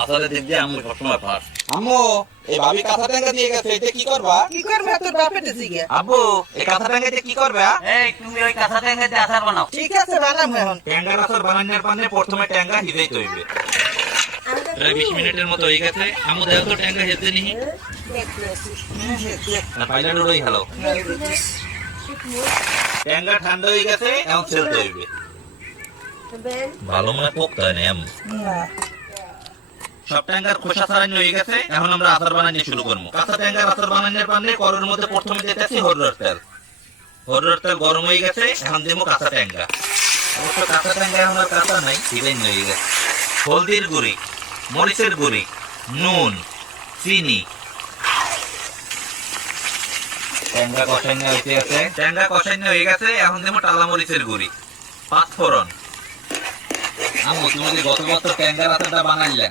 আসারের দিক দিয়ে আমি সবসময় ফার্স্ট। আম্মু এই ভাবি কাঁচা ট্যাঙ্গা দিয়ে গেছে, এটা কি করবা? কি করবে তোর বাপের দিকে? আব্বু এই কাঁচা ট্যাঙ্গা দিয়ে কি করবা? এই তুমি ওই কাঁচা ট্যাঙ্গা দিয়ে আচার বানাও। ঠিক আছে বানাম এখন। ট্যাঙ্গার আচার বানানোর পানে প্রথমে ট্যাঙ্গা হিজাইতে হইবে। প্রায় 20 মিনিটের মতো হয়ে গেছে। আমু দেখো তো ট্যাঙ্গা হেতে নিহি। না পাইলা ডুড়ই হ্যালো। ট্যাঙ্গা ঠান্ডা হয়ে গেছে, এখন ছেলতে হইবে। ভালো মনে পোক্ত হয় না আম্মু। সব ট্যাঙ্গার খোসা ছাড়ানো হয়ে গেছে, এখন আমরা আচার বানানো শুরু করবো। কাঁচা ট্যাঙ্গার আচার বানানোর পানে কড়ের মধ্যে প্রথমে দিতেছি হরুর তেল। হরুর তেল গরম হয়ে গেছে, এখন দেবো কাঁচা ট্যাঙ্গা। অবশ্য কাঁচা ট্যাঙ্গা এখন আর কাঁচা নাই, সিবেন হয়ে গেছে। হলদির গুঁড়ি, মরিচের গুঁড়ি, নুন, চিনি। ট্যাঙ্গা কষাইনা হইতে আছে, ট্যাঙ্গা কষাইনা হয়ে গেছে, এখন দেবো টালা মরিচের গুঁড়ি, পাঁচফোড়ন। আম্মু তুমি যে গত বছর ট্যাঙ্গার আচারটা বানাইলা,